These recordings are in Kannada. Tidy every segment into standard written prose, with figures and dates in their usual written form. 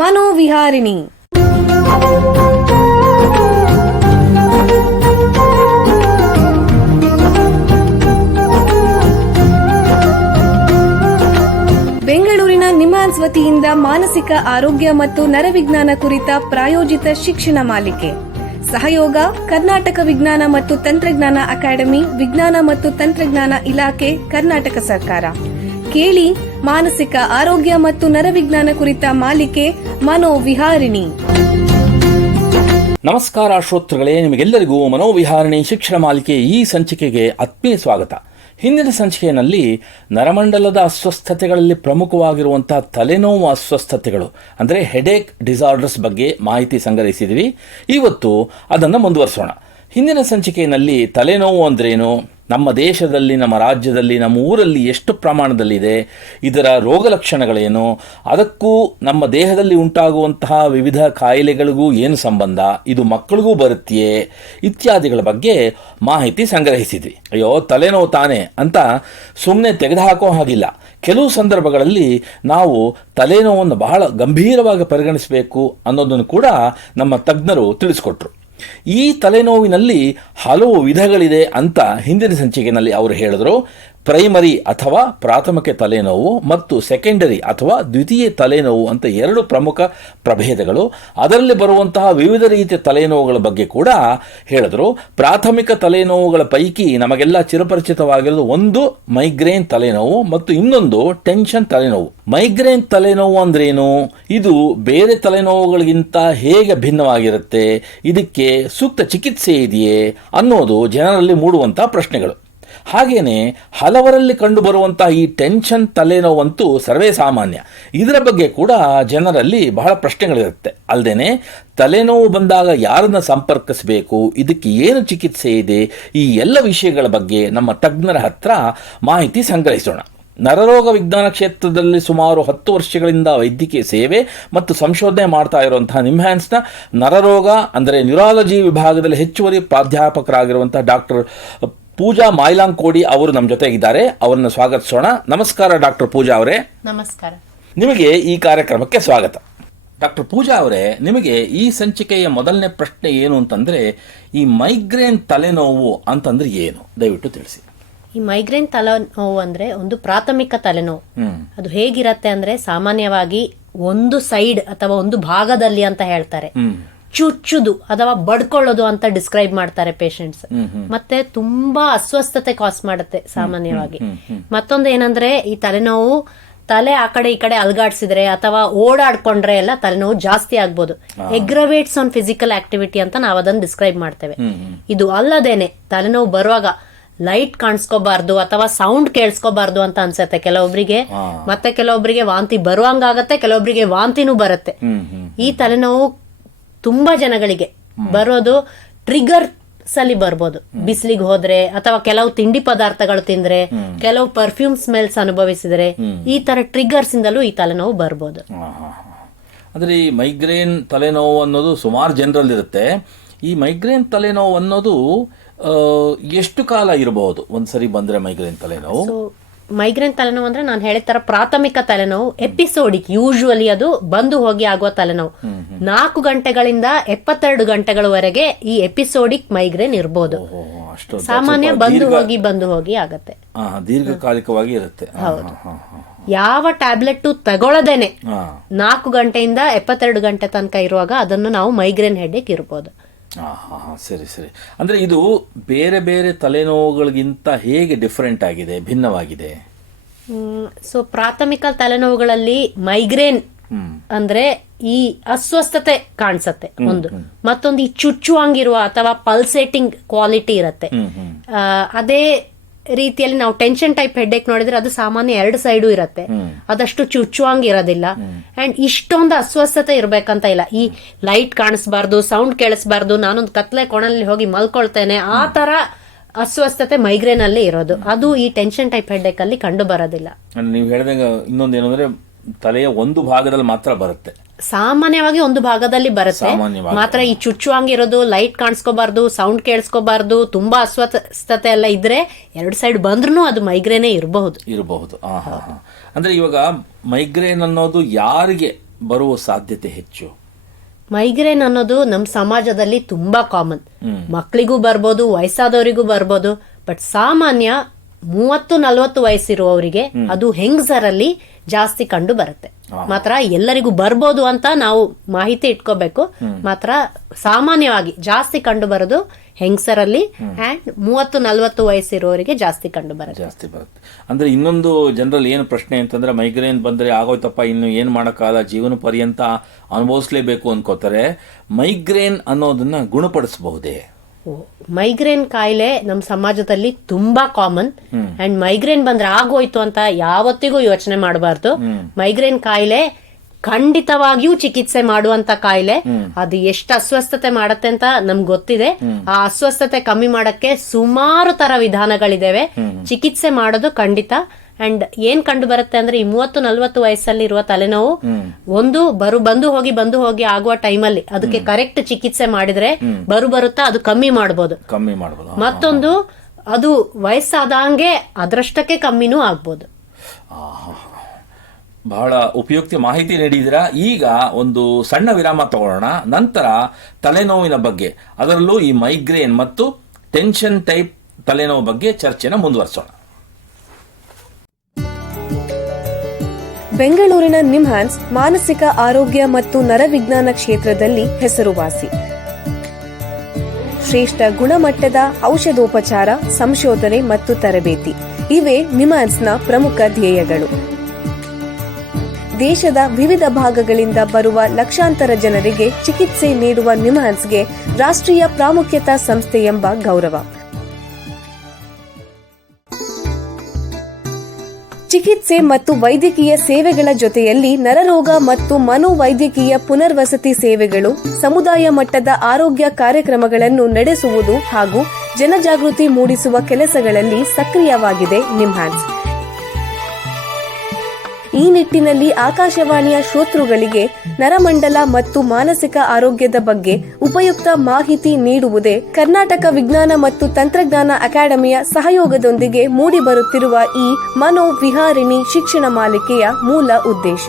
ಮನೋವಿಹಾರಿಣಿ. ಬೆಂಗಳೂರಿನ ನಿಮ್ಹಾನ್ಸ್ ವತಿಯಿಂದ ಮಾನಸಿಕ ಆರೋಗ್ಯ ಮತ್ತು ನರವಿಜ್ಞಾನ ಕುರಿತ ಪ್ರಾಯೋಜಿತ ಶಿಕ್ಷಣ ಮಾಲಿಕೆ. ಸಹಯೋಗ ಕರ್ನಾಟಕ ವಿಜ್ಞಾನ ಮತ್ತು ತಂತ್ರಜ್ಞಾನ ಅಕಾಡೆಮಿ, ವಿಜ್ಞಾನ ಮತ್ತು ತಂತ್ರಜ್ಞಾನ ಇಲಾಖೆ, ಕರ್ನಾಟಕ ಸರ್ಕಾರ. ಕೇಳಿ ಮಾನಸಿಕ ಆರೋಗ್ಯ ಮತ್ತು ನರವಿಜ್ಞಾನ ಕುರಿತ ಮಾಲಿಕೆ ಮನೋವಿಹಾರಿಣಿ. ನಮಸ್ಕಾರ ಶ್ರೋತೃಗಳೇ, ನಿಮಗೆಲ್ಲರಿಗೂ ಮನೋವಿಹಾರಿಣಿ ಶಿಕ್ಷಣ ಮಾಲಿಕೆ ಈ ಸಂಚಿಕೆಗೆ ಆತ್ಮೀಯ ಸ್ವಾಗತ. ಹಿಂದಿನ ಸಂಚಿಕೆಯಲ್ಲಿ ನರಮಂಡಲದ ಅಸ್ವಸ್ಥತೆಗಳಲ್ಲಿ ಪ್ರಮುಖವಾಗಿರುವಂತಹ ತಲೆನೋವು ಅಸ್ವಸ್ಥತೆಗಳು ಅಂದರೆ ಹೆಡೇಕ್ ಡಿಸಾರ್ಡರ್ಸ್ ಬಗ್ಗೆ ಮಾಹಿತಿ ಸಂಗ್ರಹಿಸಿದ್ವಿ. ಇವತ್ತು ಅದನ್ನು ಮುಂದುವರಿಸೋಣ. ಹಿಂದಿನ ಸಂಚಿಕೆಯಲ್ಲಿ ತಲೆನೋವು ಅಂದ್ರೇನು, ನಮ್ಮ ದೇಶದಲ್ಲಿ, ನಮ್ಮ ರಾಜ್ಯದಲ್ಲಿ, ನಮ್ಮ ಊರಲ್ಲಿ ಎಷ್ಟು ಪ್ರಮಾಣದಲ್ಲಿದೆ, ಇದರ ರೋಗ ಲಕ್ಷಣಗಳೇನು, ಅದಕ್ಕೂ ನಮ್ಮ ದೇಹದಲ್ಲಿ ಉಂಟಾಗುವಂತಹ ವಿವಿಧ ಕಾಯಿಲೆಗಳಿಗೂ ಏನು ಸಂಬಂಧ, ಇದು ಮಕ್ಕಳಿಗೂ ಬರುತ್ತೆಯೇ ಇತ್ಯಾದಿಗಳ ಬಗ್ಗೆ ಮಾಹಿತಿ ಸಂಗ್ರಹಿಸಿದ್ವಿ. ಅಯ್ಯೋ ತಲೆನೋವು ತಾನೆ ಅಂತ ಸುಮ್ಮನೆ ತೆಗೆದುಹಾಕೋ ಹಾಗಿಲ್ಲ. ಕೆಲವು ಸಂದರ್ಭಗಳಲ್ಲಿ ನಾವು ತಲೆನೋವನ್ನು ಬಹಳ ಗಂಭೀರವಾಗಿ ಪರಿಗಣಿಸಬೇಕು ಅನ್ನೋದನ್ನು ಕೂಡ ನಮ್ಮ ತಜ್ಞರು ತಿಳಿಸ್ಕೊಟ್ರು. ಈ ತಲೆನೋವಿನಲ್ಲಿ ಹಲವು ವಿಧಗಳಿದೆ ಅಂತ ಹಿಂದಿನ ಸಂಚಿಕೆಯಲ್ಲಿ ಅವರು ಹೇಳಿದ್ರು. ಪ್ರೈಮರಿ ಅಥವಾ ಪ್ರಾಥಮಿಕ ತಲೆನೋವು ಮತ್ತು ಸೆಕೆಂಡರಿ ಅಥವಾ ದ್ವಿತೀಯ ತಲೆನೋವು ಅಂತ ಎರಡು ಪ್ರಮುಖ ಪ್ರಭೇದಗಳು. ಅದರಲ್ಲಿ ಬರುವಂತಹ ವಿವಿಧ ರೀತಿಯ ತಲೆನೋವುಗಳ ಬಗ್ಗೆ ಕೂಡ ಹೇಳಿದ್ರು. ಪ್ರಾಥಮಿಕ ತಲೆನೋವುಗಳ ಪೈಕಿ ನಮಗೆಲ್ಲ ಚಿರಪರಿಚಿತವಾಗಿರೋದು ಒಂದು ಮೈಗ್ರೇನ್ ತಲೆನೋವು ಮತ್ತು ಇನ್ನೊಂದು ಟೆನ್ಷನ್ ತಲೆನೋವು. ಮೈಗ್ರೇನ್ ತಲೆನೋವು ಅಂದ್ರೇನು, ಇದು ಬೇರೆ ತಲೆನೋವುಗಳಿಗಿಂತ ಹೇಗೆ ಭಿನ್ನವಾಗಿರುತ್ತೆ, ಇದಕ್ಕೆ ಸೂಕ್ತ ಚಿಕಿತ್ಸೆ ಇದೆಯೇ ಅನ್ನೋದು ಜನರಲ್ಲಿ ಮೂಡುವಂತಹ ಪ್ರಶ್ನೆಗಳು. ಹಾಗೇನೆ ಹಲವರಲ್ಲಿ ಕಂಡುಬರುವಂತಹ ಈ ಟೆನ್ಷನ್ ತಲೆನೋವಂತೂ ಸರ್ವೇ ಸಾಮಾನ್ಯ. ಇದರ ಬಗ್ಗೆ ಕೂಡ ಜನರಲ್ಲಿ ಬಹಳ ಪ್ರಶ್ನೆಗಳಿರುತ್ತೆ. ಅಲ್ಲದೆ ತಲೆನೋವು ಬಂದಾಗ ಯಾರನ್ನ ಸಂಪರ್ಕಿಸಬೇಕು, ಇದಕ್ಕೆ ಏನು ಚಿಕಿತ್ಸೆ ಇದೆ, ಈ ಎಲ್ಲ ವಿಷಯಗಳ ಬಗ್ಗೆ ನಮ್ಮ ತಜ್ಞರ ಹತ್ರ ಮಾಹಿತಿ ಸಂಗ್ರಹಿಸೋಣ. ನರರೋಗ ವಿಜ್ಞಾನ ಕ್ಷೇತ್ರದಲ್ಲಿ ಸುಮಾರು 10 ವರ್ಷಗಳಿಂದ ವೈದ್ಯಕೀಯ ಸೇವೆ ಮತ್ತು ಸಂಶೋಧನೆ ಮಾಡ್ತಾ ಇರುವಂತಹ ನಿಮ್ಹಾನ್ಸ್ನ ನರರೋಗ ಅಂದರೆ ನ್ಯೂರಾಲಜಿ ವಿಭಾಗದಲ್ಲಿ ಹೆಚ್ಚುವರಿ ಪ್ರಾಧ್ಯಾಪಕರಾಗಿರುವಂತಹ ಡಾಕ್ಟರ್ ಪೂಜಾ ಮಾಯ್ಲಾಂಕೋಡಿ ಅವರು ನಮ್ಮ ಜೊತೆಗಿದ್ದಾರೆ. ಅವರನ್ನು ಸ್ವಾಗತಿಸೋಣ. ನಮಸ್ಕಾರ ಡಾಕ್ಟರ್ ಪೂಜಾ ಅವರೇ. ನಮಸ್ಕಾರ. ನಿಮಗೆ ಈ ಕಾರ್ಯಕ್ರಮಕ್ಕೆ ಸ್ವಾಗತ. ಡಾಕ್ಟರ್ ಪೂಜಾ ಅವರೇ, ನಿಮಗೆ ಈ ಸಂಚಿಕೆಯ ಮೊದಲನೇ ಪ್ರಶ್ನೆ ಏನು ಅಂತಂದ್ರೆ, ಈ ಮೈಗ್ರೇನ್ ತಲೆನೋವು ಅಂತಂದ್ರೆ ಏನು, ದಯವಿಟ್ಟು ತಿಳಿಸಿ. ಈ ಮೈಗ್ರೇನ್ ತಲೆನೋವು ಅಂದ್ರೆ ಒಂದು ಪ್ರಾಥಮಿಕ ತಲೆನೋವು. ಅದು ಹೇಗಿರತ್ತೆ ಅಂದ್ರೆ ಸಾಮಾನ್ಯವಾಗಿ ಒಂದು ಸೈಡ್ ಅಥವಾ ಒಂದು ಭಾಗದಲ್ಲಿ ಅಂತ ಹೇಳ್ತಾರೆ. ಚುಚ್ಚುದು ಅಥವಾ ಬಡ್ಕೊಳ್ಳೋದು ಅಂತ ಡಿಸ್ಕ್ರೈಬ್ ಮಾಡ್ತಾರೆ ಪೇಷಂಟ್ಸ್. ಮತ್ತೆ ತುಂಬಾ ಅಸ್ವಸ್ಥತೆ ಕಾಸ್ ಮಾಡುತ್ತೆ ಸಾಮಾನ್ಯವಾಗಿ. ಮತ್ತೊಂದು ಏನಂದ್ರೆ ಈ ತಲೆನೋವು ತಲೆ ಆ ಕಡೆ ಈ ಕಡೆ ಅಲ್ಗಾಡ್ಸಿದ್ರೆ ಅಥವಾ ಓಡಾಡ್ಕೊಂಡ್ರೆ ಎಲ್ಲ ತಲೆನೋವು ಜಾಸ್ತಿ ಆಗ್ಬೋದು. ಎಗ್ರವೇಟ್ಸ್ ಆನ್ ಫಿಸಿಕಲ್ ಆಕ್ಟಿವಿಟಿ ಅಂತ ನಾವು ಅದನ್ನ ಡಿಸ್ಕ್ರೈಬ್ ಮಾಡ್ತೇವೆ. ಇದು ಅಲ್ಲದೇನೆ ತಲೆನೋವು ಬರುವಾಗ ಲೈಟ್ ಕಾಣಿಸ್ಕೋಬಾರ್ದು ಅಥವಾ ಸೌಂಡ್ ಕೇಳಿಸ್ಕೋಬಾರ್ದು ಅಂತ ಅನ್ಸತ್ತೆ ಕೆಲವೊಬ್ರಿಗೆ. ಮತ್ತೆ ಕೆಲವೊಬ್ರಿಗೆ ವಾಂತಿ ಬರುವಂಗಾಗತ್ತೆ, ಕೆಲವೊಬ್ರಿಗೆ ವಾಂತಿನೂ ಬರುತ್ತೆ. ಈ ತಲೆನೋವು ತುಂಬಾ ಜನಗಳಿಗೆ ಬರೋದು ಟ್ರಿಗರ್ಸ್ ಅಲ್ಲಿ ಬರ್ಬೋದು. ಬಿಸಿಲಿಗೆ ಹೋದ್ರೆ ಅಥವಾ ಕೆಲವು ತಿಂಡಿ ಪದಾರ್ಥಗಳು ತಿಂದ್ರೆ, ಕೆಲವು ಪರ್ಫ್ಯೂಮ್ ಸ್ಮೆಲ್ಸ್ ಅನುಭವಿಸಿದ್ರೆ, ಈ ತರ ಟ್ರಿಗರ್ಸ್ ಇಂದಲೂ ಈ ತಲೆನೋವು ಬರ್ಬೋದು. ಅಂದ್ರೆ ಈ ಮೈಗ್ರೇನ್ ತಲೆನೋವು ಅನ್ನೋದು ಸುಮಾರು ಜನರಲ್ಲಿರುತ್ತೆ. ಈ ಮೈಗ್ರೇನ್ ತಲೆನೋವು ಅನ್ನೋದು ಎಷ್ಟು ಕಾಲ ಇರಬಹುದು ಒಂದ್ಸರಿ ಬಂದ್ರೆ ಮೈಗ್ರೇನ್ ತಲೆನೋವು? ಮೈಗ್ರೇನ್ ತಲೆನೋವು ಅಂದ್ರೆ ನಾನು ಹೇಳಿದ ತರ ಪ್ರಾಥಮಿಕ ತಲೆನೋವು ಎಪಿಸೋಡಿಕ್, ಯೂಶುವಲಿ ಅದು ಬಂದು ಹೋಗಿ ಆಗುವ ತಲೆನೋವು. 4 ಗಂಟೆಗಳಿಂದ 72 ಗಂಟೆಗಳವರೆಗೆ ಈ ಎಪಿಸೋಡಿಕ್ ಮೈಗ್ರೇನ್ ಇರ್ಬೋದು. ಸಾಮಾನ್ಯ ಬಂದು ಹೋಗಿ ಆಗತ್ತೆ, ದೀರ್ಘಕಾಲಿಕವಾಗಿ ಇರುತ್ತೆ. ಯಾವ ಟ್ಯಾಬ್ಲೆಟ್ ತಗೊಳ್ಳದೇನೆ 4 ಗಂಟೆಯಿಂದ 72 ಗಂಟೆ ತನಕ ಇರುವಾಗ ಅದನ್ನು ನಾವು ಮೈಗ್ರೇನ್ ಹೆಡ್ಏಕ್ ಇರ್ಬೋದು. ಸರಿ ಸರಿ. ಅಂದ್ರೆ ಇದು ಬೇರೆ ಬೇರೆ ತಲೆನೋವುಗಳಿಗಿಂತ ಹೇಗೆ ಡಿಫರೆಂಟ್ ಆಗಿದೆ, ಭಿನ್ನವಾಗಿದೆ? ಸೊ ಪ್ರಾಥಮಿಕ ತಲೆನೋವುಗಳಲ್ಲಿ ಮೈಗ್ರೇನ್ ಅಂದ್ರೆ ಈ ಅಸ್ವಸ್ಥತೆ ಕಾಣಿಸತ್ತೆ ಒಂದು, ಮತ್ತೊಂದು ಈ ಚುಚ್ಚುವಂಗಿರುವ ಅಥವಾ ಪಲ್ಸೇಟಿಂಗ್ ಕ್ವಾಲಿಟಿ ಇರತ್ತೆ. ಅದೇ ರೀತಿಯಲ್ಲಿ ನಾವು ಟೆನ್ಷನ್ ಟೈಪ್ ಹೆಡ್ಏಕ್ ನೋಡಿದ್ರೆ ಅದು ಸಾಮಾನ್ಯ 2 ಸೈಡು ಇರತ್ತೆ, ಅದಷ್ಟು ಚುಚ್ಚುವಂಗ್ ಇರೋದಿಲ್ಲ. ಅಂಡ್ ಇಷ್ಟೊಂದು ಅಸ್ವಸ್ಥತೆ ಇರ್ಬೇಕಂತ ಇಲ್ಲ. ಈ ಲೈಟ್ ಕಾಣಿಸ್ಬಾರ್ದು, ಸೌಂಡ್ ಕೇಳಿಸ್ಬಾರ್ದು, ನಾನೊಂದು ಕತ್ಲೆ ಕೋಣಲ್ಲಿ ಹೋಗಿ ಮಲ್ಕೊಳ್ತೇನೆ, ಆ ತರ ಅಸ್ವಸ್ಥತೆ ಮೈಗ್ರೇನ್ ಅಲ್ಲಿ ಇರೋದು. ಅದು ಈ ಟೆನ್ಷನ್ ಟೈಪ್ ಹೆಡ್ಏಕ್ ಅಲ್ಲಿ ಕಂಡು ಬರೋದಿಲ್ಲ. ನೀವು ಹೇಳಿದಾಗ ಇನ್ನೊಂದೇನಂದ್ರೆ ತಲೆಯ ಒಂದು ಭಾಗದಲ್ಲಿ ಮಾತ್ರ ಬರುತ್ತೆ, ಸಾಮಾನ್ಯವಾಗಿ ಒಂದು ಭಾಗದಲ್ಲಿ ಬರುತ್ತೆ ಮಾತ್ರ. ಈ ಚುಚ್ಚುವಂಗಿರೋದು, ಲೈಟ್ ಕಾಣಿಸ್ಕೋಬಾರ್ದು, ಸೌಂಡ್ ಕೇಳಿಸ್ಕೋಬಾರ್ದು, ತುಂಬಾ ಅಸ್ವಸ್ಥತೆ ಎಲ್ಲ ಇದ್ರೆ 2 ಸೈಡ್ ಬಂದ್ರೂ ಅದು ಮೈಗ್ರೇನೇ ಇರಬಹುದು. ಅಂದ್ರೆ ಇವಾಗ ಮೈಗ್ರೇನ್ ಅನ್ನೋದು ಯಾರಿಗೆ ಬರುವ ಸಾಧ್ಯತೆ ಹೆಚ್ಚು? ಮೈಗ್ರೇನ್ ಅನ್ನೋದು ನಮ್ಮ ಸಮಾಜದಲ್ಲಿ ತುಂಬಾ ಕಾಮನ್. ಮಕ್ಕಳಿಗೂ ಬರ್ಬೋದು, ವಯಸ್ಸಾದವರಿಗೂ ಬರ್ಬೋದು. ಬಟ್ ಸಾಮಾನ್ಯ 30-40 ವಯಸ್ಸಿರುವವರಿಗೆ ಅದು ಹೆಂಗಸರಲ್ಲಿ ಜಾಸ್ತಿ ಕಂಡು ಬರುತ್ತೆ. ಮಾತ್ರ ಎಲ್ಲರಿಗೂ ಬರ್ಬೋದು ಅಂತ ನಾವು ಮಾಹಿತಿ ಇಟ್ಕೋಬೇಕು. ಮಾತ್ರ ಸಾಮಾನ್ಯವಾಗಿ ಜಾಸ್ತಿ ಕಂಡು ಬರೋದು ಹೆಂಗಸರಲ್ಲಿ ಅಂಡ್ 30-40 ವಯಸ್ಸಿರುವವರಿಗೆ ಜಾಸ್ತಿ ಕಂಡು ಬರುತ್ತೆ. ಅಂದ್ರೆ ಇನ್ನೊಂದು ಜನರಲ್ಲಿ ಏನು ಪ್ರಶ್ನೆ ಅಂತಂದ್ರೆ, ಮೈಗ್ರೇನ್ ಬಂದ್ರೆ ಆಗೋಯ್ತಪ್ಪ, ಇನ್ನು ಏನ್ ಮಾಡಕ್ಕಾಗಲ್ಲ, ಜೀವನ ಪರ್ಯಂತ ಅನುಭವಿಸ್ಲೇಬೇಕು ಅನ್ಕೋತಾರೆ. ಮೈಗ್ರೇನ್ ಅನ್ನೋದನ್ನ ಗುಣಪಡಿಸಬಹುದೇ? ಮೈಗ್ರೇನ್ ಕಾಯಿಲೆ ನಮ್ಮ ಸಮಾಜದಲ್ಲಿ ತುಂಬಾ ಕಾಮನ್. ಅಂಡ್ ಮೈಗ್ರೇನ್ ಬಂದ್ರೆ ಆಗೋಯ್ತು ಅಂತ ಯಾವತ್ತಿಗೂ ಯೋಚನೆ ಮಾಡಬಾರ್ದು. ಮೈಗ್ರೇನ್ ಕಾಯಿಲೆ ಖಂಡಿತವಾಗಿಯೂ ಚಿಕಿತ್ಸೆ ಮಾಡುವಂತ ಕಾಯಿಲೆ. ಅದು ಎಷ್ಟು ಅಸ್ವಸ್ಥತೆ ಮಾಡತ್ತೆ ಅಂತ ನಮ್ಗೆ ಗೊತ್ತಿದೆ. ಆ ಅಸ್ವಸ್ಥತೆ ಕಮ್ಮಿ ಮಾಡಕ್ಕೆ ಸುಮಾರು ತರ ವಿಧಾನಗಳಿದಾವೆ. ಚಿಕಿತ್ಸೆ ಮಾಡೋದು ಖಂಡಿತ. ಅಂಡ್ ಏನ್ ಕಂಡು ಬರುತ್ತೆ ಅಂದ್ರೆ, ಈ 30-40 ವಯಸ್ಸಲ್ಲಿ ಇರುವ ತಲೆನೋವು ಒಂದು ಬಂದು ಹೋಗಿ ಆಗುವ ಟೈಮಲ್ಲಿ ಅದಕ್ಕೆ ಕರೆಕ್ಟ್ ಚಿಕಿತ್ಸೆ ಮಾಡಿದ್ರೆ ಬರುತ್ತಾ ಅದು ಕಮ್ಮಿ ಮಾಡಬಹುದು. ಮತ್ತೊಂದು, ಅದು ವಯಸ್ಸಾದಂಗೆ ಅದರಷ್ಟಕ್ಕೆ ಕಮ್ಮಿನೂ ಆಗ್ಬೋದು. ಬಹಳ ಉಪಯುಕ್ತ ಮಾಹಿತಿ ನೀಡಿದಿರಾ. ಈಗ ಒಂದು ಸಣ್ಣ ವಿರಾಮ ತಗೊಳ್ಳೋಣ. ನಂತರ ತಲೆನೋವಿನ ಬಗ್ಗೆ, ಅದರಲ್ಲೂ ಈ ಮೈಗ್ರೇನ್ ಮತ್ತು ಟೆನ್ಷನ್ ಟೈಪ್ ತಲೆನೋವು ಬಗ್ಗೆ ಚರ್ಚೆನ ಮುಂದುವರಿಸೋಣ. ಬೆಂಗಳೂರಿನ ನಿಮ್ಹಾನ್ಸ್ ಮಾನಸಿಕ ಆರೋಗ್ಯ ಮತ್ತು ನರವಿಜ್ಞಾನ ಕ್ಷೇತ್ರದಲ್ಲಿ ಹೆಸರುವಾಸಿ. ಶ್ರೇಷ್ಠ ಗುಣಮಟ್ಟದ ಔಷಧೋಪಚಾರ, ಸಂಶೋಧನೆ ಮತ್ತು ತರಬೇತಿ ಇವೇ ನಿಮ್ಹಾನ್ಸ್ನ ಪ್ರಮುಖ ಧ್ಯೇಯಗಳು. ದೇಶದ ವಿವಿಧ ಭಾಗಗಳಿಂದ ಬರುವ ಲಕ್ಷಾಂತರ ಜನರಿಗೆ ಚಿಕಿತ್ಸೆ ನೀಡುವ ನಿಮ್ಹಾನ್ಸ್ಗೆ ರಾಷ್ಟ್ರೀಯ ಪ್ರಾಮುಖ್ಯತಾ ಸಂಸ್ಥೆ ಎಂಬ ಗೌರವ. ಚಿಕಿತ್ಸೆ ಮತ್ತು ವೈದ್ಯಕೀಯ ಸೇವೆಗಳ ಜೊತೆಯಲ್ಲಿ ನರರೋಗ ಮತ್ತು ಮನೋವೈದ್ಯಕೀಯ ಪುನರ್ವಸತಿ ಸೇವೆಗಳು, ಸಮುದಾಯ ಮಟ್ಟದ ಆರೋಗ್ಯ ಕಾರ್ಯಕ್ರಮಗಳನ್ನು ನಡೆಸುವುದು ಹಾಗೂ ಜನಜಾಗೃತಿ ಮೂಡಿಸುವ ಕೆಲಸಗಳಲ್ಲಿ ಸಕ್ರಿಯವಾಗಿದೆ ನಿಮ್ಹಾನ್ಸ್. ಈ ನಿಟ್ಟಿನಲ್ಲಿ ಆಕಾಶವಾಣಿಯ ಶ್ರೋತೃಗಳಿಗೆ ನರಮಂಡಲ ಮತ್ತು ಮಾನಸಿಕ ಆರೋಗ್ಯದ ಬಗ್ಗೆ ಉಪಯುಕ್ತ ಮಾಹಿತಿ ನೀಡುವುದೇ ಕರ್ನಾಟಕ ವಿಜ್ಞಾನ ಮತ್ತು ತಂತ್ರಜ್ಞಾನ ಅಕಾಡೆಮಿಯ ಸಹಯೋಗದೊಂದಿಗೆ ಮೂಡಿಬರುತ್ತಿರುವ ಈ ಮನೋವಿಹಾರಿಣಿ ಶಿಕ್ಷಣ ಮಾಲಿಕೆಯ ಮೂಲ ಉದ್ದೇಶ.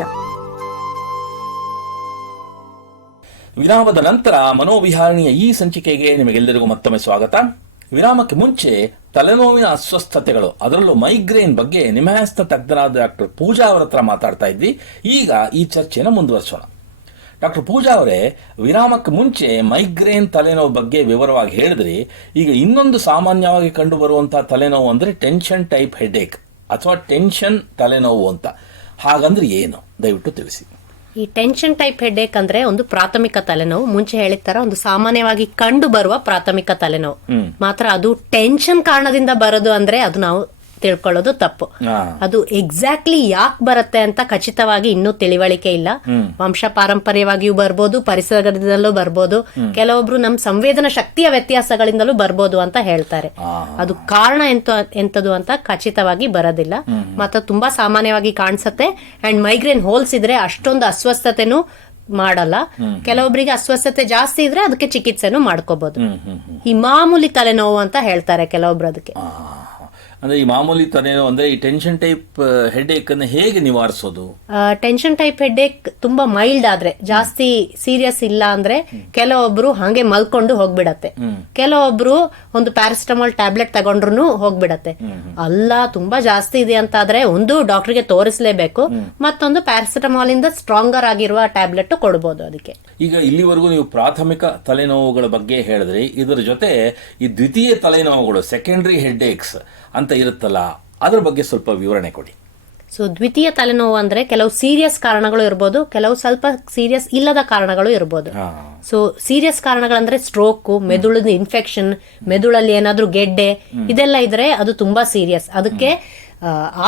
ವಿರಾಮದ ನಂತರ ಮನೋವಿಹಾರಿಣಿಯ ಈ ಸಂಚಿಕೆಗೆ ನಿಮಗೆಲ್ಲರಿಗೂ ಮತ್ತೊಮ್ಮೆ ಸ್ವಾಗತ. ವಿರಾಮಕ್ಕೆ ಮುಂಚೆ ತಲೆನೋವಿನ ಅಸ್ವಸ್ಥತೆಗಳು, ಅದರಲ್ಲೂ ಮೈಗ್ರೇನ್ ಬಗ್ಗೆ ನಿಮ್ಹಾನ್ಸ್ನ ತಜ್ಞರಾದ ಡಾಕ್ಟರ್ ಪೂಜಾ ಅವರ ಹತ್ರ ಮಾತಾಡ್ತಾ ಇದ್ವಿ. ಈಗ ಈ ಚರ್ಚೆನ ಮುಂದುವರಿಸೋಣ. ಡಾಕ್ಟರ್ ಪೂಜಾ ಅವರೇ, ವಿರಾಮಕ್ಕೆ ಮುಂಚೆ ಮೈಗ್ರೇನ್ ತಲೆನೋವು ಬಗ್ಗೆ ವಿವರವಾಗಿ ಹೇಳಿದ್ರಿ. ಈಗ ಇನ್ನೊಂದು ಸಾಮಾನ್ಯವಾಗಿ ಕಂಡು ಬರುವಂತಹ ತಲೆನೋವು ಅಂದ್ರೆ ಟೆನ್ಷನ್ ಟೈಪ್ ಹೆಡ್ಏಕ್ ಅಥವಾ ಟೆನ್ಷನ್ ತಲೆನೋವು ಅಂತ. ಹಾಗಂದ್ರೆ ಏನು, ದಯವಿಟ್ಟು ತಿಳಿಸಿ. ಈ ಟೆನ್ಷನ್ ಟೈಪ್ ಹೆಡ್ಏಕ್ ಅಂದ್ರೆ ಒಂದು ಪ್ರಾಥಮಿಕ ತಲೆನೋವು. ಮುಂಚೆ ಹೇಳಿದ ತರ ಒಂದು ಸಾಮಾನ್ಯವಾಗಿ ಕಂಡು ಬರುವ ಪ್ರಾಥಮಿಕ ತಲೆನೋವು. ಮಾತ್ರ ಅದು ಟೆನ್ಷನ್ ಕಾರಣದಿಂದ ಬರೋದು ಅಂದ್ರೆ ಅದು ನಾವು ತಿಳ್ಕೊಳ್ಳೋದು ತಪ್ಪು. ಅದು ಎಕ್ಸಾಕ್ಟ್ಲಿ ಯಾಕೆ ಬರುತ್ತೆ ಅಂತ ಖಚಿತವಾಗಿ ಇನ್ನೂ ತಿಳಿವಳಿಕೆ ಇಲ್ಲ. ವಂಶ ಪಾರಂಪರ್ಯವಾಗಿಯೂ ಬರ್ಬೋದು, ಪರಿಸರದಿಂದಲೂ ಬರ್ಬೋದು, ಕೆಲವೊಬ್ರು ನಮ್ ಸಂವೇದನಾ ಶಕ್ತಿಯ ವ್ಯತ್ಯಾಸಗಳಿಂದಲೂ ಬರ್ಬೋದು ಅಂತ ಹೇಳ್ತಾರೆ. ಅದು ಕಾರಣ ಎಂತದು ಅಂತ ಖಚಿತವಾಗಿ ಬರೋದಿಲ್ಲ. ಮತ್ತೆ ತುಂಬಾ ಸಾಮಾನ್ಯವಾಗಿ ಕಾಣಿಸುತ್ತೆ. ಅಂಡ್ ಮೈಗ್ರೇನ್ ಹೋಲ್ಸಿದ್ರೆ ಅಷ್ಟೊಂದು ಅಸ್ವಸ್ಥತೆನೂ ಮಾಡಲ್ಲ. ಕೆಲವೊಬ್ಬರಿಗೆ ಅಸ್ವಸ್ಥತೆ ಜಾಸ್ತಿ ಇದ್ರೆ ಅದಕ್ಕೆ ಚಿಕಿತ್ಸೆನೂ ಮಾಡ್ಕೋಬಹುದು. ಈ ಮಾಮೂಲಿ ತಲೆನೋವು ಅಂತ ಹೇಳ್ತಾರೆ ಕೆಲವೊಬ್ರು ಅದಕ್ಕೆ. ಅಂದ್ರೆ ಈ ಮಾಮೂಲಿ ತಲೆನೋವು ಅಂದ್ರೆ ಈ ಟೆನ್ಷನ್ ಟೈಪ್ ಹೆಡ್ಏಕ್ ಅನ್ನು ಹೇಗೆ ನಿವಾರಿಸೋದು? ಟೆನ್ಷನ್ ಟೈಪ್ ಹೆಡ್ಏಕ್ ತುಂಬಾ ಮೈಲ್ಡ್ ಆದ್ರೆ, ಜಾಸ್ತಿ ಸೀರಿಯಸ್ ಇಲ್ಲ ಅಂದ್ರೆ ಕೆಲವೊಬ್ರು ಹಂಗೆ ಮಲ್ಕೊಂಡು ಹೋಗ್ಬಿಡತ್ತೆ. ಕೆಲವೊಬ್ರು ಒಂದು ಪ್ಯಾರಾಸಿಟಮಾಲ್ ಟ್ಯಾಬ್ಲೆಟ್ ತಗೊಂಡ್ರು ಹೋಗ್ಬಿಡತ್ತೆ. ಅಲ್ಲ ತುಂಬಾ ಜಾಸ್ತಿ ಇದೆ ಅಂತ ಆದ್ರೆ ಒಂದು ಡಾಕ್ಟರ್ಗೆ ತೋರಿಸಲೇಬೇಕು. ಮತ್ತೊಂದು ಪ್ಯಾರಾಸಿಟಮಾಲ್ ಇಂದ ಸ್ಟ್ರಾಂಗರ್ ಆಗಿರುವ ಟ್ಯಾಬ್ಲೆಟ್ ಕೊಡಬಹುದು ಅದಕ್ಕೆ. ಈಗ ಇಲ್ಲಿವರೆಗೂ ನೀವು ಪ್ರಾಥಮಿಕ ತಲೆನೋವುಗಳ ಬಗ್ಗೆ ಹೇಳಿದ್ರಿ. ಇದರ ಜೊತೆ ಈ ದ್ವಿತೀಯ ತಲೆನೋವುಗಳು, ಸೆಕೆಂಡರಿ ಹೆಡ್ಏಕ್ಸ್ ಅಂತ ಇರುತ್ತಲ್ಲ, ಅದ್ರ ಬಗ್ಗೆ ಸ್ವಲ್ಪ ವಿವರಣೆ ಕೊಡಿ. ಸೊ ದ್ವಿತೀಯ ತಲೆನೋವು ಅಂದ್ರೆ ಕೆಲವು ಸೀರಿಯಸ್ ಕಾರಣಗಳು ಇರ್ಬೋದು, ಕೆಲವು ಸ್ವಲ್ಪ ಸೀರಿಯಸ್ ಇಲ್ಲದ ಕಾರಣಗಳು ಇರ್ಬೋದು. ಸೊ ಸೀರಿಯಸ್ ಕಾರಣಗಳಂದ್ರೆ ಸ್ಟ್ರೋಕ್, ಮೆದುಳಿನ ಇನ್ಫೆಕ್ಷನ್, ಮೆದುಳಲ್ಲಿ ಏನಾದ್ರೂ ಗೆಡ್ಡೆ, ಇದೆಲ್ಲ ಇದ್ರೆ ಅದು ತುಂಬಾ ಸೀರಿಯಸ್. ಅದಕ್ಕೆ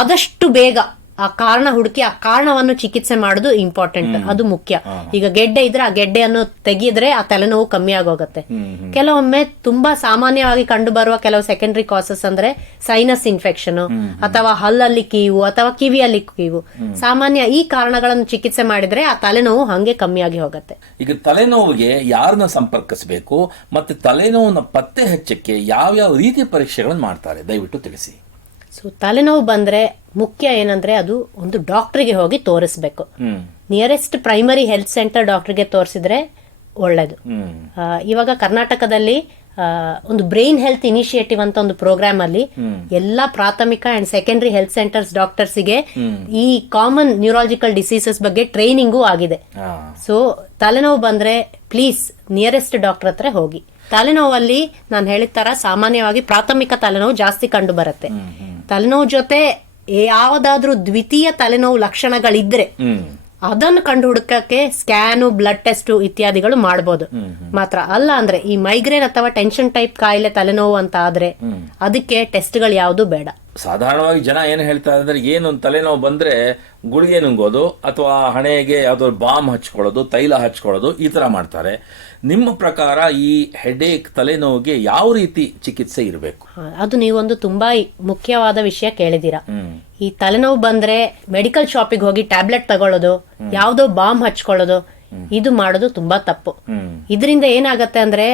ಆದಷ್ಟು ಬೇಗ ಆ ಕಾರಣ ಹುಡುಕಿ ಆ ಕಾರಣವನ್ನು ಚಿಕಿತ್ಸೆ ಮಾಡೋದು ಇಂಪಾರ್ಟೆಂಟ್, ಅದು ಮುಖ್ಯ. ಈಗ ಗೆಡ್ಡೆ ಇದ್ರೆ ಆ ಗೆಡ್ಡೆಯನ್ನು ತೆಗೆದ್ರೆ ಆ ತಲೆನೋವು ಕಮ್ಮಿ ಆಗೋಗುತ್ತೆ. ಕೆಲವೊಮ್ಮೆ ತುಂಬಾ ಸಾಮಾನ್ಯವಾಗಿ ಕಂಡು ಬರುವ ಕೆಲವು ಸೆಕೆಂಡರಿ ಕಾಸಸ್ ಅಂದ್ರೆ ಸೈನಸ್ ಇನ್ಫೆಕ್ಷನ್ ಅಥವಾ ಹಲ್ಲಲ್ಲಿ ಕೀವು ಅಥವಾ ಕಿವಿಯಲ್ಲಿ ಕೀವು. ಸಾಮಾನ್ಯ ಈ ಕಾರಣಗಳನ್ನು ಚಿಕಿತ್ಸೆ ಮಾಡಿದ್ರೆ ಆ ತಲೆನೋವು ಹಂಗೆ ಕಮ್ಮಿಯಾಗಿ ಹೋಗುತ್ತೆ. ಈಗ ತಲೆನೋವಿಗೆ ಯಾರನ್ನ ಸಂಪರ್ಕಿಸಬೇಕು ಮತ್ತೆ ತಲೆನೋವನ್ನ ಪತ್ತೆ ಹಚ್ಚಕ್ಕೆ ಯಾವ್ಯಾವ ರೀತಿ ಪರೀಕ್ಷೆಗಳನ್ನು ಮಾಡ್ತಾರೆ, ದಯವಿಟ್ಟು ತಿಳಿಸಿ. ಸೊ ತಲೆನೋವು ಬಂದ್ರೆ ಮುಖ್ಯ ಏನಂದ್ರೆ ಅದು ಒಂದು ಡಾಕ್ಟರ್ಗೆ ಹೋಗಿ ತೋರಿಸ್ಬೇಕು. ನಿಯರೆಸ್ಟ್ ಪ್ರೈಮರಿ ಹೆಲ್ತ್ ಸೆಂಟರ್ ಡಾಕ್ಟರ್ಗೆ ತೋರಿಸಿದ್ರೆ ಒಳ್ಳೇದು. ಇವಾಗ ಕರ್ನಾಟಕದಲ್ಲಿ ಒಂದು ಬ್ರೈನ್ ಹೆಲ್ತ್ ಇನಿಷಿಯೇಟಿವ್ ಅಂತ ಒಂದು ಪ್ರೋಗ್ರಾಮ್ ಅಲ್ಲಿ ಎಲ್ಲಾ ಪ್ರಾಥಮಿಕ ಅಂಡ್ ಸೆಕೆಂಡರಿ ಹೆಲ್ತ್ ಸೆಂಟರ್ಸ್ ಡಾಕ್ಟರ್ಸ್ಗೆ ಈ ಕಾಮನ್ ನ್ಯೂರಾಲಜಿಕಲ್ ಡಿಸೀಸಸ್ ಬಗ್ಗೆ ಟ್ರೈನಿಂಗು ಆಗಿದೆ. ಸೊ ತಲೆನೋವು ಬಂದ್ರೆ ಪ್ಲೀಸ್ ನಿಯರೆಸ್ಟ್ ಡಾಕ್ಟರ್ ಹತ್ರ ಹೋಗಿ. ತಲೆನೋವಲ್ಲಿ ನಾನು ಹೇಳಿದ ತರ ಸಾಮಾನ್ಯವಾಗಿ ಪ್ರಾಥಮಿಕ ತಲೆನೋವು ಜಾಸ್ತಿ ಕಂಡು ಬರುತ್ತೆ. ತಲೆನೋವು ಜೊತೆ ಯಾವುದಾದ್ರೂ ದ್ವಿತೀಯ ತಲೆನೋವು ಲಕ್ಷಣಗಳಿದ್ರೆ ಅದನ್ನು ಕಂಡು ಹುಡುಕಕ್ಕೆ ಸ್ಕ್ಯಾನು, ಬ್ಲಡ್ ಟೆಸ್ಟ್ ಇತ್ಯಾದಿಗಳು ಮಾಡಬಹುದು. ಮಾತ್ರ ಅಲ್ಲ ಅಂದ್ರೆ ಈ ಮೈಗ್ರೇನ್ ಅಥವಾ ಟೆನ್ಷನ್ ಟೈಪ್ ಕಾಯಿಲೆ ತಲೆನೋವು ಅಂತ ಆದ್ರೆ ಅದಕ್ಕೆ ಟೆಸ್ಟ್ಗಳು ಯಾವುದು ಬೇಡ. ಸಾಧಾರಣವಾಗಿ ಜನ ಏನು ಹೇಳ್ತಾರೆ ಅಂದ್ರೆ, ಏನು ತಲೆನೋವು ಬಂದ್ರೆ ಗುಳಿಗೆ ನುಂಗೋದು ಅಥವಾ ಹಣೆಗೆ ಯಾವ್ದಾದ್ರು ಬಾಂಬ್ ಹಚ್ಕೊಳ್ಳೋದು, ತೈಲ ಹಚ್ಕೊಳ್ಳೋದು, ಈ ತರ ಮಾಡ್ತಾರೆ. ನಿಮ್ಮ ಪ್ರಕಾರ ಈ ಹೆಡೇಕ್ ತಲೆನೋವಿಗೆ ಯಾವ ರೀತಿ ಚಿಕಿತ್ಸೆ ಇರಬೇಕು? ಅದು ನೀವೊಂದು ತುಂಬಾ ಮುಖ್ಯವಾದ ವಿಷಯ ಕೇಳಿದೀರಾ. ಈ ತಲೆನೋವು ಬಂದ್ರೆ ಮೆಡಿಕಲ್ ಶಾಪಿಗೆ ಹೋಗಿ ಟ್ಯಾಬ್ಲೆಟ್ ತಗೊಳ್ಳೋದು, ಯಾವ್ದೋ ಬಾಂಬ್ ಹಚ್ಕೊಳ್ಳೋದು, ಇದು ಮಾಡೋದು ತುಂಬಾ ತಪ್ಪು. ಇದರಿಂದ ಏನಾಗತ್ತೆ ಅಂದ್ರೆ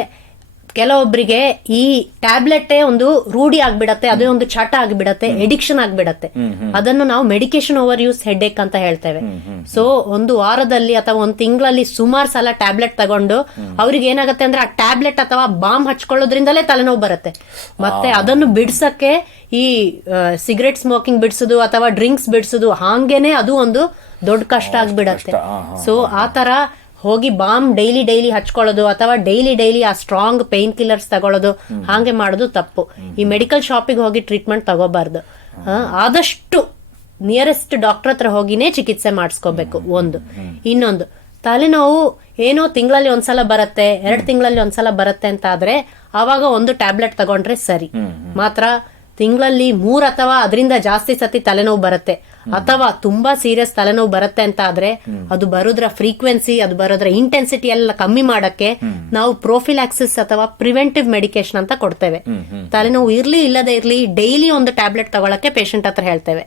ಕೆಲವೊಬ್ಬರಿಗೆ ಈ ಟ್ಯಾಬ್ಲೆಟ್ ಒಂದು ರೂಢಿ ಆಗ್ಬಿಡತ್ತೆ, ಅದೇ ಒಂದು ಚಟ ಆಗ್ಬಿಡತ್ತೆ, ಎಡಿಕ್ಷನ್ ಆಗ್ಬಿಡತ್ತೆ. ಅದನ್ನು ನಾವು ಮೆಡಿಕೇಶನ್ ಓವರ್ ಯೂಸ್ ಹೆಡ್ಏಕ್ ಅಂತ ಹೇಳ್ತೇವೆ. ಸೊ ಒಂದು ವಾರದಲ್ಲಿ ಅಥವಾ ಒಂದು ತಿಂಗಳಲ್ಲಿ ಸುಮಾರು ಸಲ ಟ್ಯಾಬ್ಲೆಟ್ ತಗೊಂಡು ಅವ್ರಿಗೆ ಏನಾಗತ್ತೆ ಅಂದ್ರೆ ಆ ಟ್ಯಾಬ್ಲೆಟ್ ಅಥವಾ ಬಾಂಬ್ ಹಚ್ಕೊಳ್ಳೋದ್ರಿಂದಲೇ ತಲೆನೋವು ಬರುತ್ತೆ. ಮತ್ತೆ ಅದನ್ನು ಬಿಡ್ಸಕ್ಕೆ ಈ ಸಿಗರೆಟ್ ಸ್ಮೋಕಿಂಗ್ ಬಿಡ್ಸೋದು ಅಥವಾ ಡ್ರಿಂಕ್ಸ್ ಬಿಡ್ಸೋದು ಹಾಗೇನೆ ಅದು ಒಂದು ದೊಡ್ಡ ಕಷ್ಟ ಆಗ್ಬಿಡತ್ತೆ. ಸೊ ಆ ತರ ಹೋಗಿ ಬಾಂಬ್ ಡೈಲಿ ಹಚ್ಕೊಳ್ಳೋದು ಅಥವಾ ಡೈಲಿ ಆ ಸ್ಟ್ರಾಂಗ್ ಪೇನ್ ಕಿಲ್ಲರ್ಸ್ ತಗೊಳ್ಳೋದು ಹಾಗೆ ಮಾಡೋದು ತಪ್ಪು. ಈ ಮೆಡಿಕಲ್ ಶಾಪಿಗೆ ಹೋಗಿ ಟ್ರೀಟ್ಮೆಂಟ್ ತಗೋಬಾರ್ದು. ಆದಷ್ಟು ನಿಯರೆಸ್ಟ್ ಡಾಕ್ಟರ್ ಹತ್ರ ಹೋಗಿನೇ ಚಿಕಿತ್ಸೆ ಮಾಡಿಸ್ಕೋಬೇಕು. ಒಂದು. ಇನ್ನೊಂದು, ತಲೆನೋವು ಏನೋ ತಿಂಗಳಲ್ಲಿ ಒಂದ್ಸಲ ಬರುತ್ತೆ, 2 ತಿಂಗಳಲ್ಲಿ ಒಂದ್ಸಲ ಬರುತ್ತೆ ಅಂತ ಆದ್ರೆ ಆವಾಗ ಒಂದು ಟ್ಯಾಬ್ಲೆಟ್ ತಗೊಂಡ್ರೆ ಸರಿ. ಮಾತ್ರ ತಿಂಗಳಲ್ಲಿ 3 ಅಥವಾ ಅದರಿಂದ ಜಾಸ್ತಿ ಸತಿ ತಲೆನೋವು ಬರುತ್ತೆ ಅಥವಾ ತುಂಬಾ ಸೀರಿಯಸ್ ತಲೆನೋವು ಬರುತ್ತೆ ಅಂತ ಆದ್ರೆ ಅದು ಬರೋದ್ರ ಫ್ರೀಕ್ವೆನ್ಸಿ, ಅದು ಬರೋದ್ರ ಇಂಟೆನ್ಸಿಟಿ ಎಲ್ಲ ಕಮ್ಮಿ ಮಾಡಕ್ಕೆ ನಾವು ಪ್ರೋಫಿಲಾಕ್ಸಿಸ್ ಅಥವಾ ಪ್ರಿವೆಂಟಿವ್ ಮೆಡಿಕೇಶನ್ ಅಂತ ಕೊಡ್ತೇವೆ. ತಲೆನೋವು ಇರ್ಲಿ ಇಲ್ಲದೆ ಇರ್ಲಿ ಡೈಲಿ ಒಂದು ಟ್ಯಾಬ್ಲೆಟ್ ತಗೊಳಕ್ಕೆ ಪೇಷಂಟ್ ಹತ್ರ ಹೇಳ್ತೇವೆ.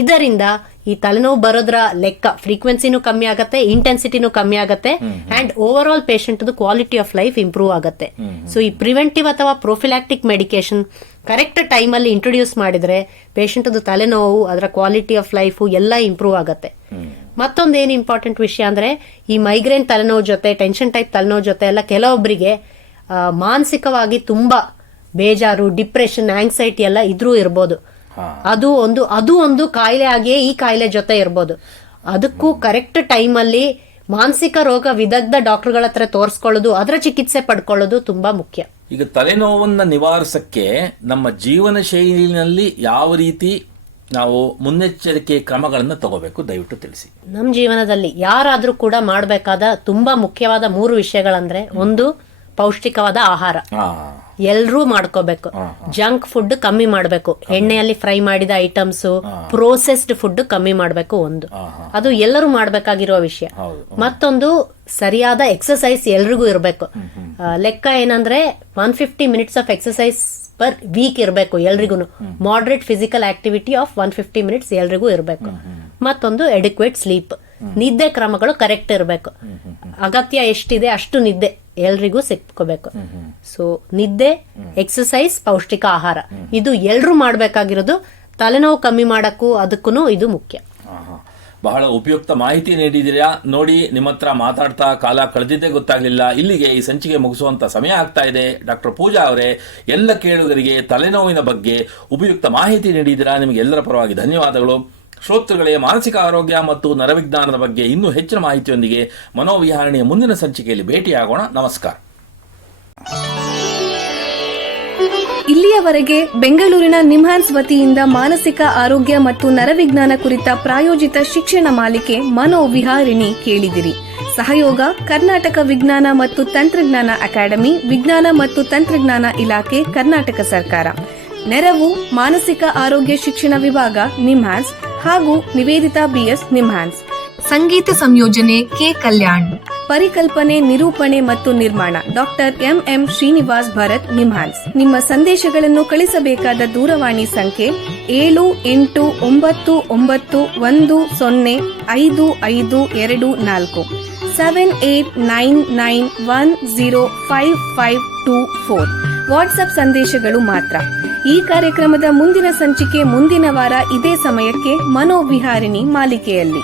ಇದರಿಂದ ಈ ತಲೆನೋವು ಬರೋದ್ರ ಲೆಕ್ಕ ಫ್ರೀಕ್ವೆನ್ಸಿನೂ ಕಮ್ಮಿ ಆಗತ್ತೆ, ಇಂಟೆನ್ಸಿಟಿನೂ ಕಮ್ಮಿ ಆಗತ್ತೆ and over all patient quality of life improve ಆಗುತ್ತೆ. ಸೊ ಈ ಪ್ರಿವೆಂಟಿವ್ ಅಥವಾ ಪ್ರೊಫಿಲಾಕ್ಟಿಕ್ ಮೆಡಿಕೇಶನ್ ಕರೆಕ್ಟ್ ಟೈಮ್ ಅಲ್ಲಿ ಇಂಟ್ರೊಡ್ಯೂಸ್ ಮಾಡಿದ್ರೆ ಪೇಷಂಟ್ ತಲೆನೋವು, ಅದರ ಕ್ವಾಲಿಟಿ ಆಫ್ ಲೈಫ್ ಎಲ್ಲ ಇಂಪ್ರೂವ್ ಆಗುತ್ತೆ. ಮತ್ತೊಂದು ಏನು ಇಂಪಾರ್ಟೆಂಟ್ ವಿಷಯ ಅಂದ್ರೆ ಈ ಮೈಗ್ರೇನ್ ತಲೆನೋವು ಜೊತೆ ಟೆನ್ಷನ್ ಟೈಪ್ ತಲೆನೋವು ಜೊತೆ ಎಲ್ಲ ಕೆಲವೊಬ್ಬರಿಗೆ ಮಾನಸಿಕವಾಗಿ ತುಂಬಾ ಬೇಜಾರು, ಡಿಪ್ರೆಷನ್, ಆಂಗ್ಸೈಟಿ ಎಲ್ಲ ಇದ್ರೂ ಇರ್ಬೋದು. ಅದು ಒಂದು ಕಾಯಿಲೆ ಆಗಿಯೇ ಈ ಕಾಯಿಲೆ ಜೊತೆ ಇರ್ಬೋದು. ಅದಕ್ಕೂ ಕರೆಕ್ಟ್ ಟೈಮ್ ಅಲ್ಲಿ ಮಾನಸಿಕ ರೋಗ ವಿದಗ್ಧ ಡಾಕ್ಟರ್ಗಳ ಹತ್ರ ತೋರಿಸ್ಕೊಳ್ಳೋದು, ಅದರ ಚಿಕಿತ್ಸೆ ಪಡ್ಕೊಳ್ಳೋದು ತುಂಬಾ ಮುಖ್ಯ. ಈಗ ತಲೆನೋವನ್ನ ನಿವಾರಿಸಕ್ಕೆ ನಮ್ಮ ಜೀವನ ಶೈಲಿನಲ್ಲಿ ಯಾವ ರೀತಿ ನಾವು ಮುನ್ನೆಚ್ಚರಿಕೆ ಕ್ರಮಗಳನ್ನು ತಗೋಬೇಕು, ದಯವಿಟ್ಟು ತಿಳಿಸಿ. ನಮ್ಮ ಜೀವನದಲ್ಲಿ ಯಾರಾದ್ರೂ ಕೂಡ ಮಾಡಬೇಕಾದ ತುಂಬಾ ಮುಖ್ಯವಾದ 3 ವಿಷಯಗಳಂದ್ರೆ, ಒಂದು ಪೌಷ್ಟಿಕವಾದ ಆಹಾರ ಎಲ್ರೂ ಮಾಡ್ಕೋಬೇಕು. ಜಂಕ್ ಫುಡ್ ಕಮ್ಮಿ ಮಾಡಬೇಕು. ಎಣ್ಣೆಯಲ್ಲಿ ಫ್ರೈ ಮಾಡಿದ ಐಟಮ್ಸ್, ಪ್ರೋಸೆಸ್ಡ್ ಫುಡ್ ಕಮ್ಮಿ ಮಾಡಬೇಕು. ಒಂದು, ಅದು ಎಲ್ಲರೂ ಮಾಡ್ಬೇಕಾಗಿರುವ ವಿಷಯ. ಮತ್ತೊಂದು, ಸರಿಯಾದ ಎಕ್ಸರ್ಸೈಸ್ ಎಲ್ರಿಗೂ ಇರಬೇಕು. ಲೆಕ್ಕ ಏನಂದ್ರೆ 150 minutes of exercise per week ಇರಬೇಕು ಎಲ್ರಿಗೂ. Moderate physical activity of 150 minutes ಎಲ್ರಿಗೂ ಇರಬೇಕು. ಮತ್ತೊಂದು, ಎಡಿಕ್ವೇಟ್ ಸ್ಲೀಪ್, ನಿದ್ದೆ ಕ್ರಮಗಳು ಕರೆಕ್ಟ್ ಇರಬೇಕು. ಅಗತ್ಯ ಎಷ್ಟಿದೆ ಅಷ್ಟು ನಿದ್ದೆ ಎಲ್ರಿಗೂ ಸಿಕ್ಕೋಬೇಕು. ಸೊ ನಿದ್ದೆ, ಎಕ್ಸರ್ಸೈಸ್, ಪೌಷ್ಟಿಕ ಆಹಾರ, ಇದು ಎಲ್ರೂ ಮಾಡ್ಬೇಕಾಗಿರೋದು. ತಲೆನೋವು ಕಮ್ಮಿ ಮಾಡಕ್ಕೂ ಅದಕ್ಕೂ ಇದು ಮುಖ್ಯ. ಬಹಳ ಉಪಯುಕ್ತ ಮಾಹಿತಿ ನೀಡಿದ್ದೀರಾ. ನೋಡಿ, ನಿಮ್ಮ ಹತ್ರ ಮಾತಾಡ್ತಾ ಕಾಲ ಕಳೆದಿದ್ದೇ ಗೊತ್ತಾಗ್ಲಿಲ್ಲ. ಇಲ್ಲಿಗೆ ಈ ಸಂಚಿಕೆ ಮುಗಿಸುವಂತ ಸಮಯ ಆಗ್ತಾ ಇದೆ. ಡಾಕ್ಟರ್ ಪೂಜಾ ಅವರೇ, ಎಲ್ಲ ಕೇಳುಗರಿಗೆ ತಲೆನೋವಿನ ಬಗ್ಗೆ ಉಪಯುಕ್ತ ಮಾಹಿತಿ ನೀಡಿದ್ದೀರಾ. ನಿಮಗೆ ಎಲ್ಲರ ಪರವಾಗಿ ಧನ್ಯವಾದಗಳು. ಶ್ರೋತೃಗಳೇ, ಮಾನಸಿಕ ಆರೋಗ್ಯ ಮತ್ತು ನರವಿಜ್ಞಾನದ ಬಗ್ಗೆ ಇನ್ನೂ ಹೆಚ್ಚಿನ ಮಾಹಿತಿಯೊಂದಿಗೆ ಮನೋವಿಹಾರಣೆಯ ಮುಂದಿನ ಸಂಚಿಕೆಯಲ್ಲಿ ಭೇಟಿಯಾಗೋಣ. ನಮಸ್ಕಾರ. ಇಲ್ಲಿಯವರೆಗೆ ಬೆಂಗಳೂರಿನ ನಿಮ್ಹಾನ್ಸ್ ವತಿಯಿಂದ ಮಾನಸಿಕ ಆರೋಗ್ಯ ಮತ್ತು ನರವಿಜ್ಞಾನ ಕುರಿತ ಪ್ರಾಯೋಜಿತ ಶಿಕ್ಷಣ ಮಾಲಿಕೆ ಮನೋವಿಹಾರಿಣಿ ಕೇಳಿದಿರಿ. ಸಹಯೋಗ ಕರ್ನಾಟಕ ವಿಜ್ಞಾನ ಮತ್ತು ತಂತ್ರಜ್ಞಾನ ಅಕಾಡೆಮಿ, ವಿಜ್ಞಾನ ಮತ್ತು ತಂತ್ರಜ್ಞಾನ ಇಲಾಖೆ, ಕರ್ನಾಟಕ ಸರ್ಕಾರ. ನೆರವು ಮಾನಸಿಕ ಆರೋಗ್ಯ ಶಿಕ್ಷಣ ವಿಭಾಗ, ನಿಮ್ಹಾನ್ಸ್ ಹಾಗೂ ನಿವೇದಿತಾ ಬಿಎಸ್, ನಿಮ್ಹಾನ್ಸ್. ಸಂಗೀತ ಸಂಯೋಜನೆ ಕೆ ಕಲ್ಯಾಣ್. ಪರಿಕಲ್ಪನೆ, ನಿರೂಪಣೆ ಮತ್ತು ನಿರ್ಮಾಣ ಡಾಕ್ಟರ್ ಎಂಎಂ ಶ್ರೀನಿವಾಸ್ ಭರತ್, ನಿಮ್ಹಾನ್ಸ್. ನಿಮ್ಮ ಸಂದೇಶಗಳನ್ನು ಕಳಿಸಬೇಕಾದ ದೂರವಾಣಿ ಸಂಖ್ಯೆ 7891105524 7899105524. ವಾಟ್ಸ್ಆಪ್ ಸಂದೇಶಗಳು ಮಾತ್ರ. ಈ ಕಾರ್ಯಕ್ರಮದ ಮುಂದಿನ ಸಂಚಿಕೆ ಮುಂದಿನ ವಾರ ಇದೇ ಸಮಯಕ್ಕೆ ಮನೋವಿಹಾರಿಣಿ ಮಾಲಿಕೆಯಲ್ಲಿ.